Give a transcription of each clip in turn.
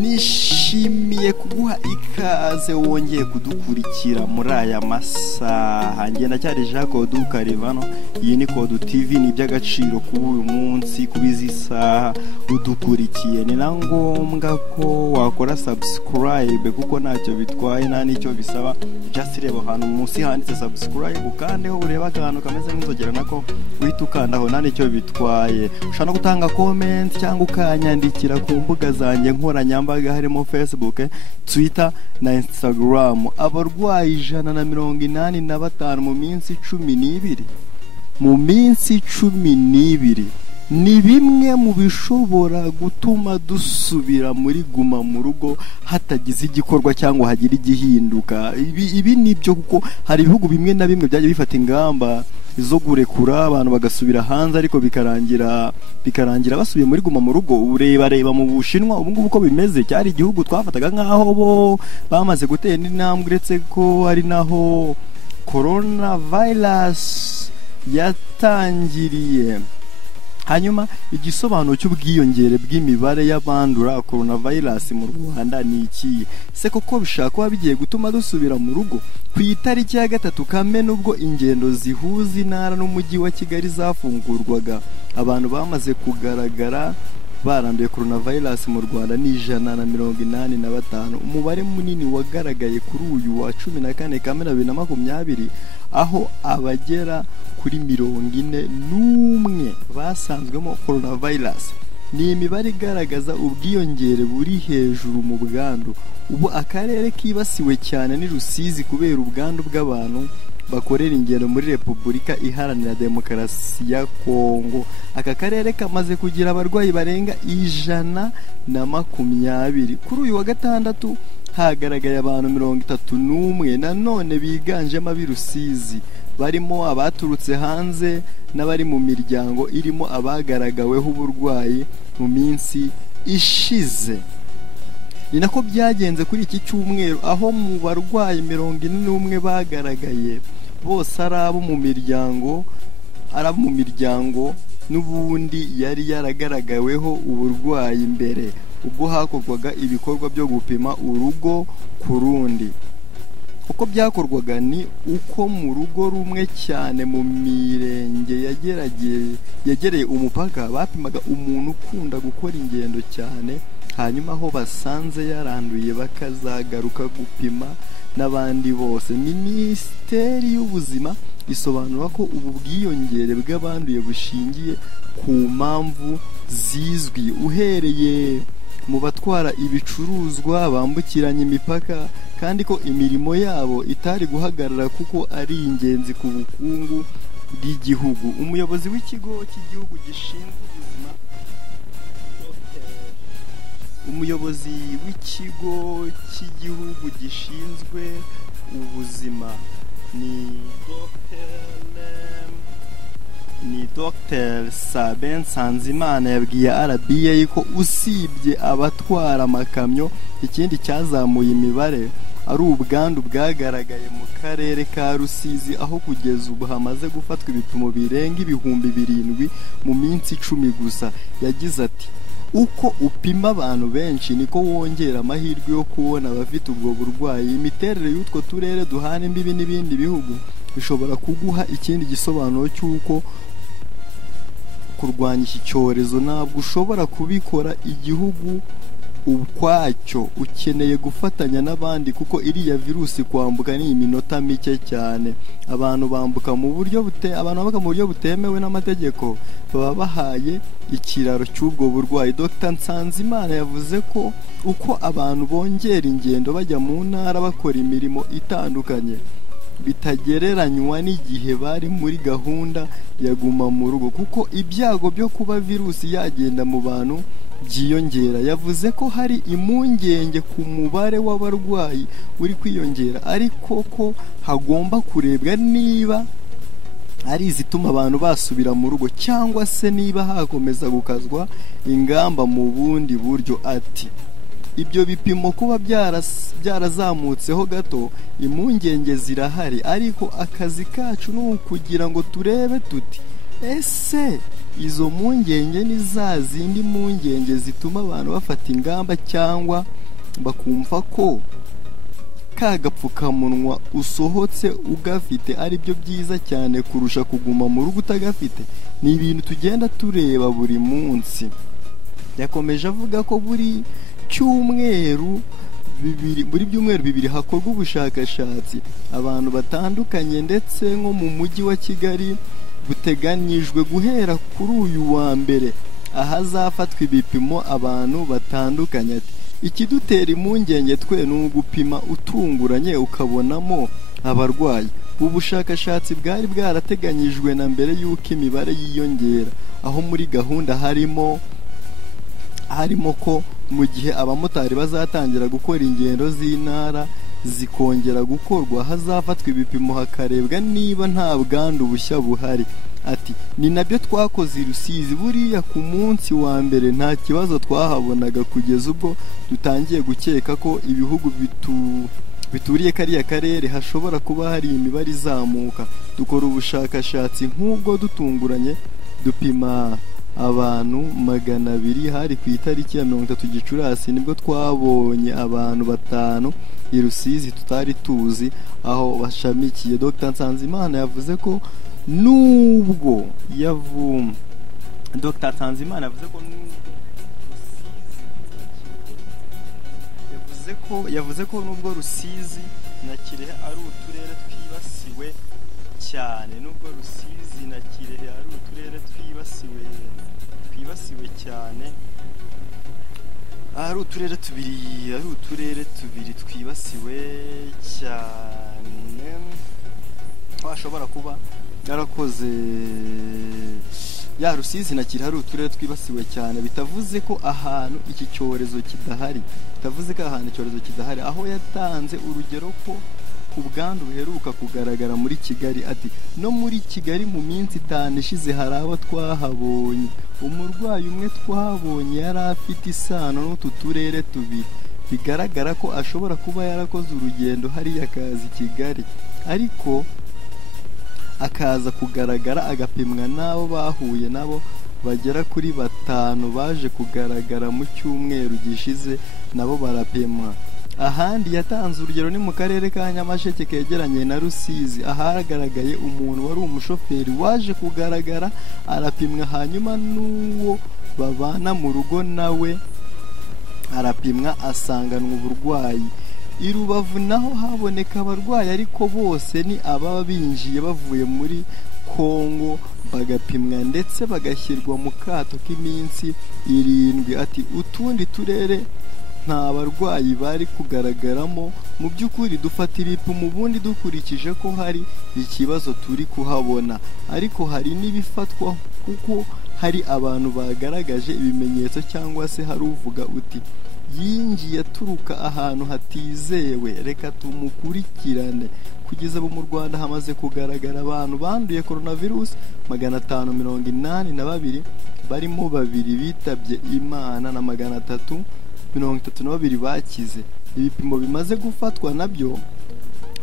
nishimiye kuguha ikaze wongeye kudukurikira muri aya masaha. Ngenda cyari Jacob Dukarivano, iyi ni Code TV. Ni by'agaciro kuri uyu munsi kuri izi saha udukurikiye. Ni na ngombwa ko wakora subscribe kuko ntacyo bitwaye nta nicyo bisaba. Just reba ahantu munsi handitse subscribe ukandeho ureba akantu kameze nk'inzogera nako uhita ukandaho nta nicyo bitwaye. Ushaka gutanga comment cyangwa ukanyandikira ku mbuga zanjye nkoranyambaga harimo Facebook, Twitter na Instagram. Abarwayi 185 mu minsi 12 ni bimwe mu bishobora gutuma dusubira muri guma mu rugo hatagize igikorwa cyangwa hagira igihinduka. Ibi nibyo kuko hari ibihugu bimwe na bimwe byaje bifata ingamba zo gurekura abantu bagasubira hanze, ariko bikarangira basubiye muri guma mu rugo. Ureba mu Bushinwa ubu ngubu uko bimeze, cyari igihugu twafataga nkaho bo bamaze gutera intambwe, uretse ko ari naho coronavirus yatangiriye. Hanyuma igisobanuro cy'ubwiyongere bw'imibare y'abandura coronavirus mu Rwanda ni iki? Se koko bishaka kuba bigiye gutuma dusubira mu rugo? Ku itariki ya 3 Kamena ubwo ingendo zihuza intara n'umujyi wa Kigali zafungurwaga, abantu bamaze kugaragara baranduye coronavirus mu Rwanda ni 185. Umubare munini wagaragaye kuri uyu wa 14 Kamena 2020, aho abagera kuri 41 basanzwemo coronavirus. Ni imibare igaragaza ubwiyongere buri hejuru mu bwandu. Ubu akarere kibasiwe cyane ni Rusizi kubera ubwandu bw'abantu bakorera ingendo muri Repubulika Iharanira Demokarasi ya Kongo. Aka karere kamaze kugira abarwayi barenga 120. Kuri uyu wa gatandatu hagaragaye abantu 31 nanone biganjemo ab'i Rusizi, barimo abaturutse hanze n'abari mu miryango irimo abagaragaweho uburwayi mu minsi ishize. Ni nako byagenze kuri iki cyumweru, aho mu barwayi 41 bagaragaye bose ari abo mu miryango n'ubundi yari yaragaragaweho uburwayi mbere, ubwo hakorwaga ibikorwa byo gupima urugo ku rundi. Uko byakorwaga ni uko mu rugo rumwe cyane mu mirenge yegereye umupaka bapimaga umuntu ukunda gukora ingendo cyane, hanyuma aho basanze yaranduye bakazagaruka gupima n'abandi bose. Minisiteri y'Ubuzima isobanura ko ubu bwiyongere bw'abanduye bushingiye ku mpamvu zizwi, uhereye mu batwara ibicuruzwa bambukiranya imipaka, kandi ko imirimo yabo itari guhagarara kuko ari ingenzi ku bukungu bw'igihugu. Umuyobozi w'ikigo cy'igihugu gishinzwe ubuzima ni Dr. Sabin Nsanzimana yabwiye RBA ko usibye abatwara amakamyo, ikindi cyazamuye imibare ari ubwandu bwagaragaye mu karere ka Rusizi, aho kugeza ubu hamaze gufatwa ibipimo birenga 7,000 mu minsi 10 gusa. Yagize ati uko upima abantu benshi niko wongera amahirwe yo kubona abafite ubwo burwayi. Imiterere y'utwo turere duhana imbibi n'ibindi bihugu bishobora kuguha ikindi gisobanuro cy'uko kurwanya iki cyorezo ntabwo ushobora kubikora igihugu ukwacyo, ukeneye gufatanya n'abandi kuko iriya virusi kwambuka ni iminota mike cyane. Abantu bambuka mu buryo butemewe n'amategeko baba bahaye ikiraro cy'ubwo burwayi. Dr. Nsanzimana yavuze ko uko abantu bongera ingendo bajya mu ntara bakora imirimo itandukanye bitagereranywa n'igihe bari muri gahunda ya guma mu rugo, kuko ibyago byo kuba virusi yagenda mu bantu byiyongera. Yavuze ko hari impungenge ku mubare w'abarwayi uri kwiyongera, ariko ko hagomba kurebwa niba ari izituma abantu basubira mu rugo cyangwa se niba hakomeza gukazwa ingamba mu bundi buryo. Ati ibyo bipimo kuba byarazamutseho gato, impungenge zirahari, ariko akazi kacu ni ukugira ngo turebe tuti ese izo mpungenge ni za zindi mpungenge zituma abantu bafata ingamba cyangwa bakumva ko kagapfukamunwa usohotse ugafite ari byo byiza cyane kurusha kuguma mu rugo utagafite. Ni ibintu tugenda tureba buri munsi. Yakomeje avuga ko buri byumweru bibiri hakorwa ubushakashatsi abantu batandukanye, ndetse nko mu mujyi wa Kigali buteganyijwe guhera kuri uyu wa mbere ahazafatwa ibipimo abantu batandukanye. Ikidutera impungenge twe ni ugupima utunguranye ukabonamo abarwayi. Ubushakashatsi bwari bwarateganyijwe na mbere y'uko imibare yiyongera, aho muri gahunda harimo ko mu gihe abamotari bazatangira gukora ingendo z'intara zikongera gukorwa, hazafatwa ibipimo hakarebwa niba nta bwandu bushya buhari. Ati ni nabyo twakoze i Rusizi. Buriya ku munsi wa mbere nta kibazo twahabonaga kugeza ubwo dutangiye gukeka ko ibihugu bituriye kariya karere hashobora kuba hari imibare izamuka. Dukora ubushakashatsi nk'ubwo dutunguranye dupima abantu 200 hari ku itariki ya 30 Gicurasi, nibwo twabonye abantu 5 i Rusizi tutari tuzi aho bashamikiye. Dr Nsanzimana yavuze ko nubwo Dr Nsanzimana yavuze ko nubwo Rusizi na Kirehe ari uturere twibasiwe cyane, nubwo Rusizi na Kirehe ari uturere twibasiwe cyane, ari uturere tubiri twibasiwe cyane, twashobora kuba yarakoze ya Rusizi na Kirehe ari uturere twibasiwe cyane. Bitavuze ko ahantu iki cyorezo kidahari, aho yatanze urugero ko ku bwandu buheruka kugaragara muri Kigali. Ati no muri Kigali mu minsi 5 ishize hari abo twahabonye. Umurwayi umwe twabonye yari afite isano n'utu turere tubiri, bigaragara ko ashobora kuba yarakoze urugendo hariya akazi Kigali, ariko akaza kugaragara agapimwa n'abo bahuye nabo bagera kuri 5 baje kugaragara mu cyumweru gishize, nabo barapimwa. Ahandi yatanze urugero ni mu karere ka Nyamasheke kegeranye na Rusizi, ahagaragaye umuntu wari umushoferi waje kugaragara arapimwa, hanyuma n'uwo babana mu rugo nawe arapimwa asanganwa uburwayi. I Rubavu naho haboneka abarwayi, ariko bose ni ababa binjiye bavuye muri Kongo bagapimwa ndetse bagashyirwa mu kato k'iminsi 7. Ati utundi turere nta barwayi bari kugaragaramo. Mu by'ukuri dufata ibipimo ubundi dukurikije ko hari ikibazo turi kuhabona, ariko hari n'ibifatwa kuko hari abantu bagaragaje ibimenyetso, cyangwa se hari uvuga uti yinjiye aturuka ahantu hatizewe, reka tumukurikirane. Kugeza ubu mu Rwanda hamaze kugaragara abantu banduye coronavirus 582, barimo 2 bitabye Imana na 332 bakize. Ibipimo bimaze gufatwa nabyo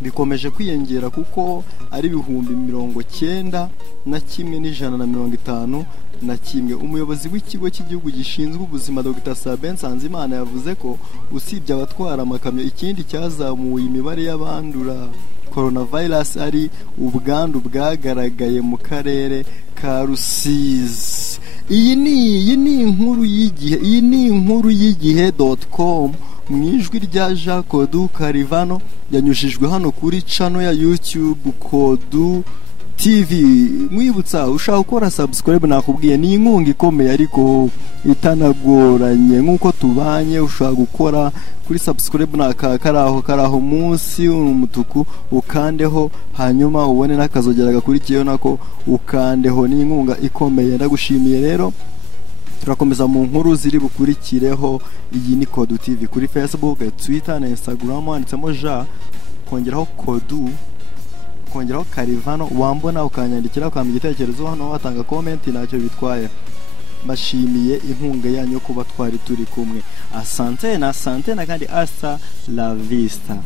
bikomeje kwiyongera kuko ari 91,151. Umuyobozi w'ikigo cy'igihugu gishinzwe ubuzima Dr Sabin Nsanzimana yavuze ko usibye abatwara amakamyo, ikindi cyazamuye imibare y'abandura coronavirus ari ubwandu bwagaragaye mu karere ka Rusizi. Iyi ni inkuru y'igihe.com mu ijwi rya Jean Kodu Karivano, yanyujijwe hano kuri channel ya YouTube Kodu TV. Mwibutsa ushaka gukora subscribe, nakubwiye ni inkunga ikomeye ariko itanagoranye nkuko tubanye. ushaka gukora kuri subscribe karaho munsi umutuku ukandeho, hanyuma ubone n'akazogera gakurikiyeho nako ukandeho. Ni inkunga ikomeye, ndagushimiye. Rero turakomeza mu nkuru ziri bukurikireho. Iyi ni Kodu TV kuri Facebook, Twitter na Instagram, wanditsemo ja kongeraho Kodu, kongeraho Karivano, wambona ukanyandikira ukampa igitekerezo hano, watanga comment, ntacyo bitwaye. Bashimiye inkunga yanyu kuba twari turi kumwe. Asante na kandi hasta la vista.